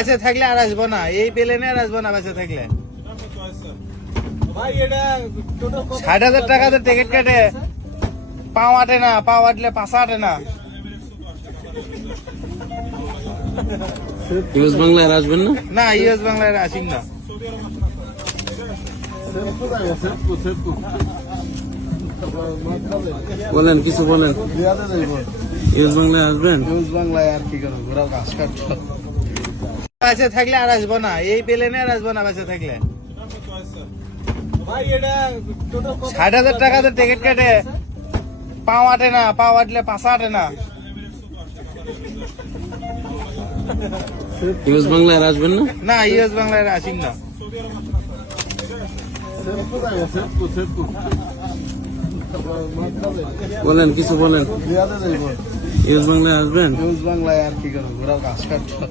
বাসে থাকলে আর আসবো না, এই প্লেনে আর আসবো না বাসে থাকলে। 60,000 টাকাতে টিকিট কাটে, পাও আটে না, পাও আটলে পাশা আটে না। ইউএস বাংলায় আর আসবেন না? না, ইউএস বাংলায় আসিন না। বলেন, কিছু বলেন। ইউএস বাংলায় আসবেন? বাংলায় আর কি করবো, ঘোরাও কাজ কাটলো। বাসে থাকলে আর আসবো না, এই প্লেনে আর আসবো না বাসে থাকলে। 60,000 টাকাতে টিকিট কাটে, পাও আটে না, পাও আটলে পাশা আটে না। ইউএস বাংলায় আর আসবেন না? না, ইউএস বাংলায় আসিন না। বলেন, কিছু বলেন। ইউএস বাংলায় আসবেন? বাংলায় আর কি করবো, ঘোরাও কাজ কাটলো।